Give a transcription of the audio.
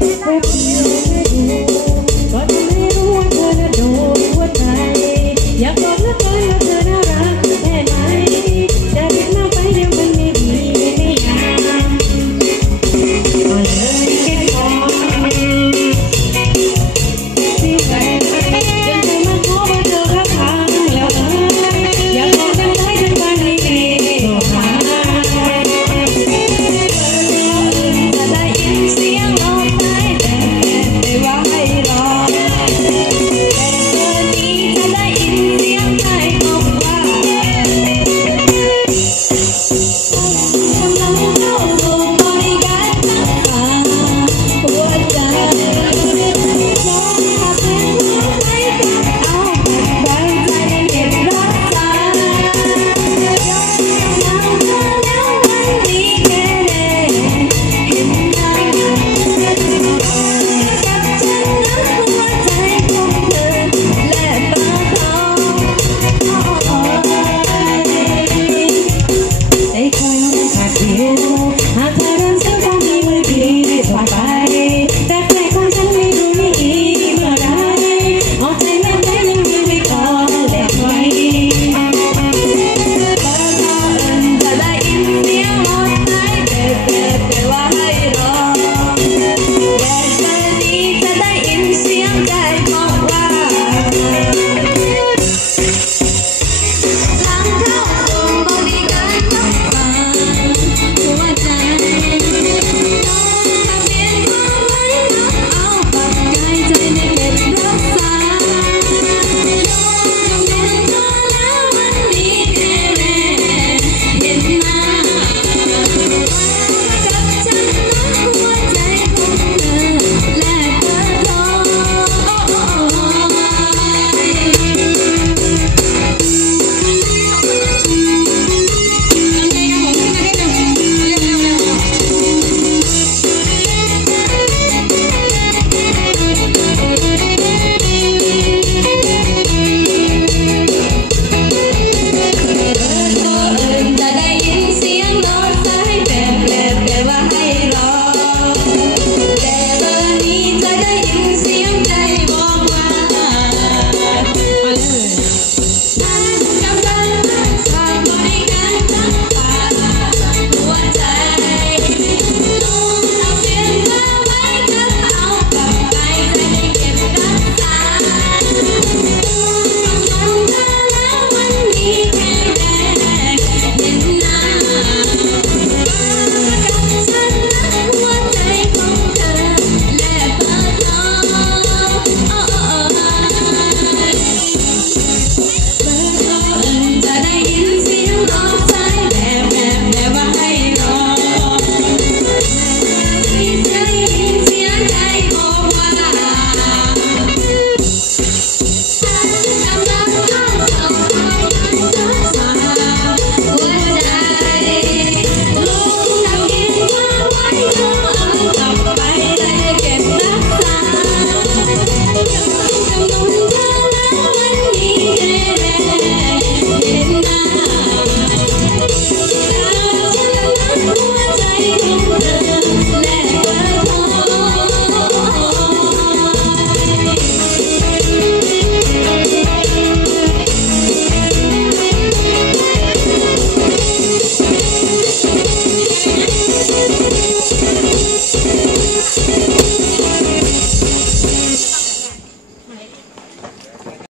ก็รู้ว่าเธอะโดนหัวใจยาก